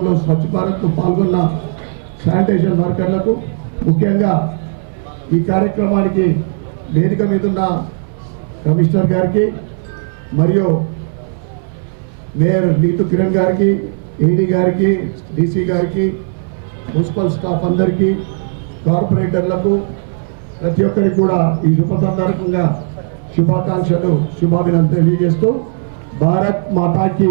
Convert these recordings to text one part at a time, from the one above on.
కార్యక్రమంలో స్వచ్ఛ భారత్లో పాల్గొన్న శానిటేషన్ వర్కర్లకు ముఖ్యంగా ఈ కార్యక్రమానికి వేదిక మీద ఉన్న కమిషనర్ గారికి మరియు మేయర్ నీతు కిరణ్ గారికి ఏడీ గారికి డీసీ గారికి మున్సిపల్ స్టాఫ్ అందరికీ కార్పొరేటర్లకు ప్రతి ఒక్కరికి కూడా ఈ శుభ సందర్భంగా శుభాకాంక్షలు శుభాభినందనలు తెలియజేస్తూ భారత్ మాతాకి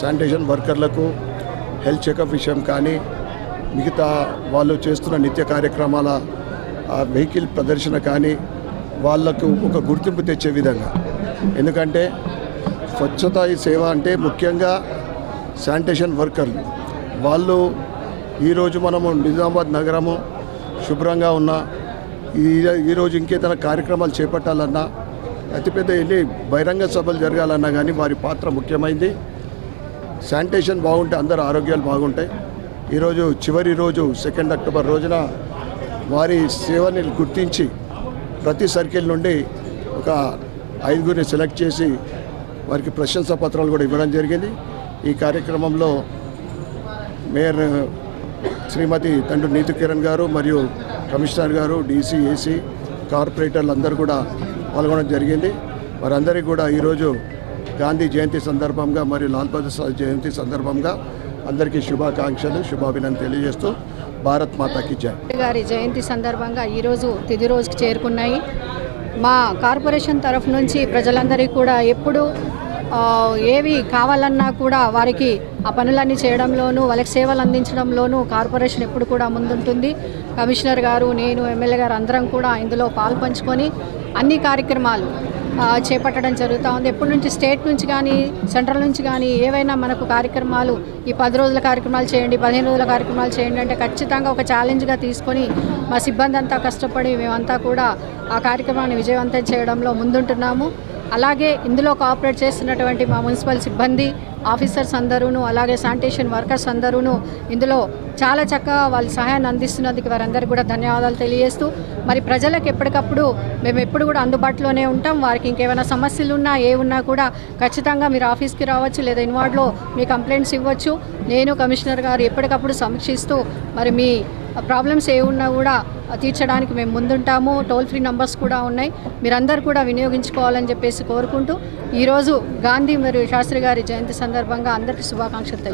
శానిటేషన్ వర్కర్లకు హెల్త్ చెకప్ విషయం కానీ మిగతా వాళ్ళు చేస్తున్న నిత్య కార్యక్రమాల ఆ వెహికల్ ప్రదర్శన కానీ వాళ్ళకు ఒక గుర్తింపు తెచ్చే విధంగా. ఎందుకంటే స్వచ్ఛత ఈ సేవ అంటే ముఖ్యంగా శానిటేషన్ వర్కర్లు. వాళ్ళు ఈరోజు మనము నిజామాబాద్ నగరము శుభ్రంగా ఉన్న ఈ ఈరోజు ఇంకేదైనా కార్యక్రమాలు చేపట్టాలన్నా అతిపెద్ద వెళ్ళి బహిరంగ సభలు జరగాలన్నా కానీ వారి పాత్ర ముఖ్యమైంది. శానిటేషన్ బాగుంటే అందరు ఆరోగ్యాలు బాగుంటాయి. ఈరోజు చివరి రోజు సెకండ్ అక్టోబర్ రోజున వారి సేవని గుర్తించి ప్రతి సర్కిల్ నుండి ఒక ఐదుగురిని సెలెక్ట్ చేసి వారికి ప్రశంసా పత్రాలు కూడా ఇవ్వడం జరిగింది. ఈ కార్యక్రమంలో మేయర్ శ్రీమతి తండ్రి నీతి కిరణ్ గారు మరియు కమిషనర్ గారు డీసీ ఏసీ కార్పొరేటర్లు అందరూ కూడా పాల్గొనడం జరిగింది. వారందరికీ కూడా ఈరోజు గాంధీ జయంతి సందర్భంగా మరియు లాల్ బహదూర్ జయంతి సందర్భంగా అందరికీ శుభాకాంక్షలు శుభాభినందనలు తెలియజేస్తూ భారత్ మాతాకి జయ గారి జయంతి సందర్భంగా ఈరోజు తిది రోజుకి చేరుకున్నాయి. మా కార్పొరేషన్ తరఫు నుంచి ప్రజలందరికీ కూడా ఎప్పుడు ఏవి కావాలన్నా కూడా వారికి ఆ పనులన్నీ చేయడంలోనూ వాళ్ళకి సేవలు అందించడంలోనూ కార్పొరేషన్ ఎప్పుడు కూడా ముందుంటుంది. కమిషనర్ గారు నేను ఎమ్మెల్యే గారు అందరం కూడా ఇందులో పాల్పంచుకొని అన్ని కార్యక్రమాలు చేపట్టడం జరుగుతూ ఉంది. ఎప్పటి నుంచి స్టేట్ నుంచి కానీ సెంట్రల్ నుంచి కానీ ఏవైనా మనకు కార్యక్రమాలు ఈ పది రోజుల కార్యక్రమాలు చేయండి పదిహేను రోజుల కార్యక్రమాలు చేయండి అంటే ఖచ్చితంగా ఒక ఛాలెంజ్గా తీసుకొని మా సిబ్బంది అంతా కష్టపడి మేమంతా కూడా ఆ కార్యక్రమాన్ని విజయవంతం చేయడంలో ముందుంటున్నాము. అలాగే ఇందులో కోఆపరేట్ చేస్తున్నటువంటి మా మున్సిపల్ సిబ్బంది ఆఫీసర్స్ అందరూను అలాగే శానిటేషన్ వర్కర్స్ అందరూను ఇందులో చాలా చక్కగా వాళ్ళ సహాయాన్ని అందిస్తున్నందుకు వారందరికీ కూడా ధన్యవాదాలు తెలియజేస్తూ మరి ప్రజలకు ఎప్పటికప్పుడు మేము ఎప్పుడు కూడా అందుబాటులోనే ఉంటాం. వారికి ఇంకేమైనా సమస్యలు ఉన్నా ఏ ఉన్నా కూడా ఖచ్చితంగా మీరు ఆఫీస్కి రావచ్చు లేదా ఇన్వార్డ్లో మీ కంప్లైంట్స్ ఇవ్వచ్చు. నేను కమిషనర్ గారు ఎప్పటికప్పుడు సమీక్షిస్తూ మరి మీ ప్రాబ్లమ్స్ ఏ ఉన్నా కూడా తీర్చడానికి మేము ముందుంటాము. టోల్ ఫ్రీ నంబర్స్ కూడా ఉన్నాయి. మీరందరూ కూడా వినియోగించుకోవాలని చెప్పేసి కోరుకుంటూ ఈరోజు గాంధీ మరియు శాస్త్రి గారి జయంతి సందర్భంగా అందరికీ శుభాకాంక్షలు తెలియ